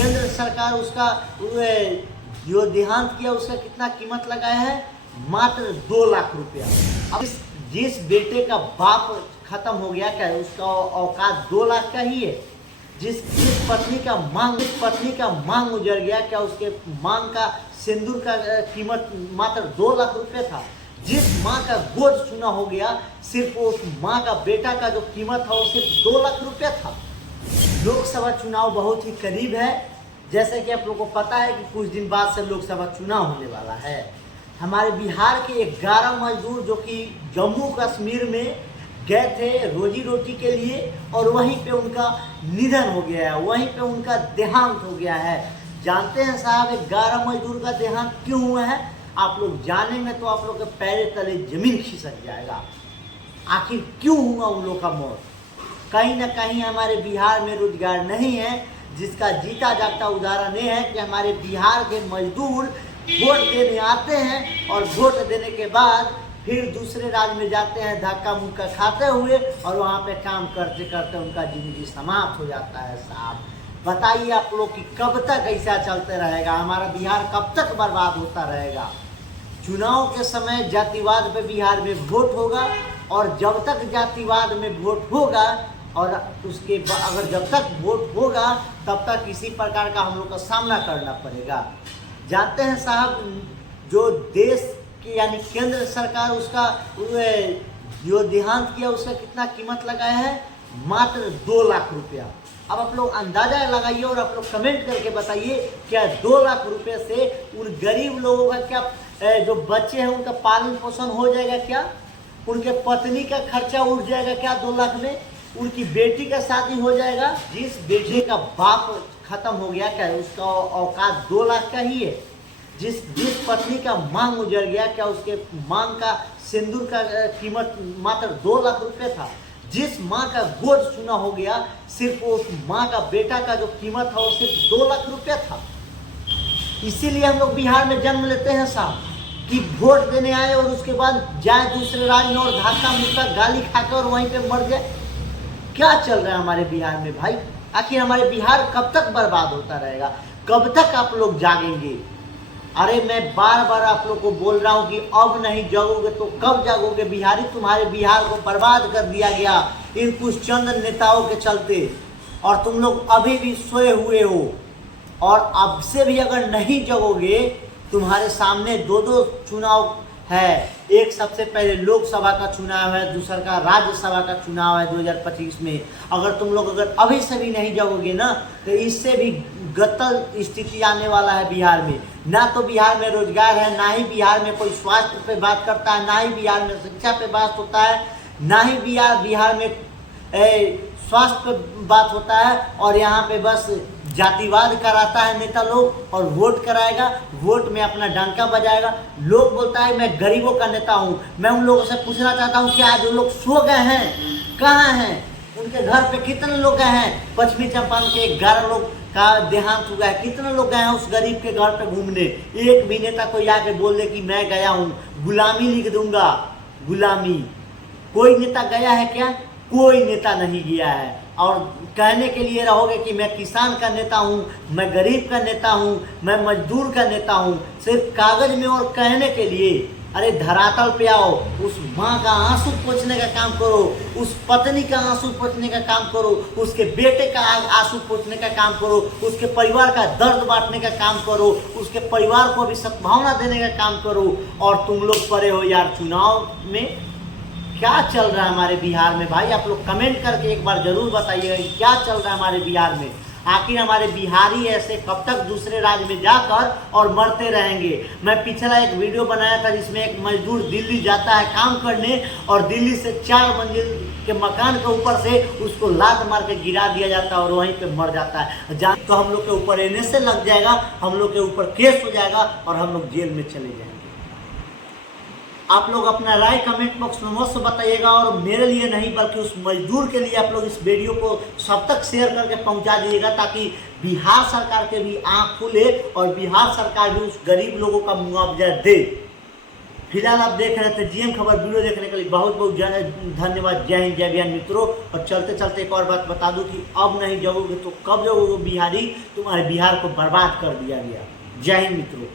केंद्र सरकार उसका जो देहांत किया उसका कितना कीमत लगाया है, मात्र 2 लाख रुपया। अब जिस बेटे का बाप खत्म हो गया, क्या उसका औकात 2 लाख का ही है? जिस पत्नी का मांग उजड़ गया, क्या उसके मांग का सिंदूर का कीमत मात्र 2 लाख रुपये था? जिस माँ का गोद चुना हो गया, सिर्फ उस माँ का बेटा का जो कीमत था वो सिर्फ 2 लाख रुपया था। लोकसभा चुनाव बहुत ही करीब है, जैसे कि आप लोगों को पता है कि कुछ दिन बाद से लोकसभा चुनाव होने वाला है। हमारे बिहार के 11 मजदूर जो कि जम्मू कश्मीर में गए थे रोजी रोटी के लिए, और वहीं पे उनका निधन हो गया है, वहीं पे उनका देहांत हो गया है। जानते हैं साहब 11 मजदूर का देहांत क्यों हुआ है? आप लोग जानेंगे तो आप लोग के पैर तले जमीन खिसक जाएगा। आखिर क्यों हुआ उन लोग का मौत? कहीं ना कहीं हमारे बिहार में रोजगार नहीं है, जिसका जीता जागता उदाहरण ये है कि हमारे बिहार के मजदूर वोट देने आते हैं और वोट देने के बाद फिर दूसरे राज्य में जाते हैं धक्का मुक्का खाते हुए, और वहाँ पे काम करते करते उनका जिंदगी समाप्त हो जाता है। साहब बताइए आप लोग कि कब तक ऐसा चलते रहेगा? हमारा बिहार कब तक बर्बाद होता रहेगा? चुनाव के समय जातिवाद पे बिहार में वोट होगा, और जब तक जातिवाद में वोट होगा और उसके अगर जब तक वोट होगा तब तक किसी प्रकार का हम लोग का सामना करना पड़ेगा। जानते हैं साहब, जो देश की यानी केंद्र सरकार उसका जो देहांत किया उसका कितना कीमत लगाया है? मात्र 2 लाख रुपया। अब आप लोग अंदाजा लगाइए और आप लोग कमेंट करके बताइए, क्या 2 लाख रुपये से उन गरीब लोगों का क्या जो बच्चे हैं उनका पालन पोषण हो जाएगा? क्या उनके पत्नी का खर्चा उठ जाएगा क्या 2 लाख में? उनकी बेटी का शादी हो जाएगा? जिस बेटे का बाप खत्म हो गया, क्या उसका औकात 2 लाख का ही है? जिस पत्नी का मांग उजड़ गया, क्या उसके मांग का सिंदूर का कीमत मात्र 2 लाख रुपये था? जिस माँ का गोद चुना हो गया, सिर्फ उस माँ का बेटा का जो कीमत था वो सिर्फ 2 लाख रुपया था। इसीलिए हम लोग बिहार में जन्म लेते हैं साहब, कि वोट देने आए और उसके बाद जाए दूसरे राज्य में और धक्का मुक्का गाली खाकर और वहीं पे मर जाए। क्या चल रहा है हमारे बिहार में भाई? आखिर हमारे बिहार कब तक बर्बाद होता रहेगा? कब तक आप लोग जागेंगे? अरे मैं बार बार आप लोग को बोल रहा हूँ कि अब नहीं जागोगे तो कब जागोगे? बिहारी तुम्हारे बिहार को बर्बाद कर दिया गया इन कुछ चंद नेताओं के चलते, और तुम लोग अभी भी सोए हुए हो। और अब से भी अगर नहीं जगोगे, तुम्हारे सामने 2 चुनाव है। एक सबसे पहले लोकसभा का चुनाव है, दूसरा का राज्यसभा का चुनाव है 2025 में। अगर तुम लोग अभी से भी नहीं जाओगे ना, तो इससे भी गत्तर स्थिति आने वाला है बिहार में। ना तो बिहार में रोजगार है, ना ही बिहार में कोई स्वास्थ्य पे बात करता है, ना ही बिहार में शिक्षा पे बात होता है, ना ही बिहार में स्वास्थ्य पे बात होता है। और यहाँ पे बस जातिवाद कराता है नेता लोग, और वोट कराएगा, वोट में अपना डंका बजाएगा। लोग बोलता है मैं गरीबों का नेता हूँ। मैं उन लोगों से पूछना चाहता हूँ, क्या जो लोग सो गए हैं कहाँ हैं? उनके घर पे कितने लोग गए हैं? पश्चिमी चंपारण के 11 लोग का देहांत हुआ है, कितने लोग गए हैं उस गरीब के घर पे घूमने? एक भी नेता कोई आके बोल दे कि मैं गया हूँ, गुलामी लिख दूंगा, गुलामी। कोई नेता गया है क्या? कोई नेता नहीं गया है। और कहने के लिए रहोगे कि मैं किसान का नेता हूँ, मैं गरीब का नेता हूँ, मैं मजदूर का नेता हूँ, सिर्फ कागज में और कहने के लिए। अरे धरातल पे आओ, उस माँ का आंसू पोंछने का काम करो, उस पत्नी का आंसू पोंछने का काम करो, उसके बेटे का आंसू पोंछने का काम करो, उसके परिवार का दर्द बांटने का काम करो, उसके परिवार को भी सद्भावना देने का काम करो। और तुम लोग पड़े हो यार चुनाव में। क्या चल रहा है हमारे बिहार में भाई? आप लोग कमेंट करके एक बार जरूर बताइएगा कि क्या चल रहा है हमारे बिहार में। आखिर हमारे बिहारी ऐसे कब तक दूसरे राज्य में जाकर और मरते रहेंगे? मैं पिछला एक वीडियो बनाया था जिसमें एक मजदूर दिल्ली जाता है काम करने, और दिल्ली से 4 मंजिल के मकान के ऊपर से उसको लात मार के गिरा दिया जाता है और वहीं पे मर जाता है। तो हम लोग के ऊपर NSA लग जाएगा, हम लोग के ऊपर केस हो जाएगा और हम लोग जेल में चले जाएंगे। आप लोग अपना राय कमेंट बॉक्स में मुझसे बताइएगा, और मेरे लिए नहीं बल्कि उस मजदूर के लिए आप लोग इस वीडियो को सब तक शेयर करके पहुंचा दीजिएगा, ताकि बिहार सरकार के भी आंख खुले और बिहार सरकार भी उस गरीब लोगों का मुआवजा दे। फिलहाल आप देख रहे थे जीएम खबर वीडियो देखने के लिए बहुत बहुत धन्यवाद। जय हिंद जय बिहार मित्रों। और चलते चलते एक और बात बता दूं कि अब नहीं जगोगे तो कब जगोगे बिहारी, तुम्हारे बिहार को बर्बाद कर दिया गया। जय हिंद मित्रों।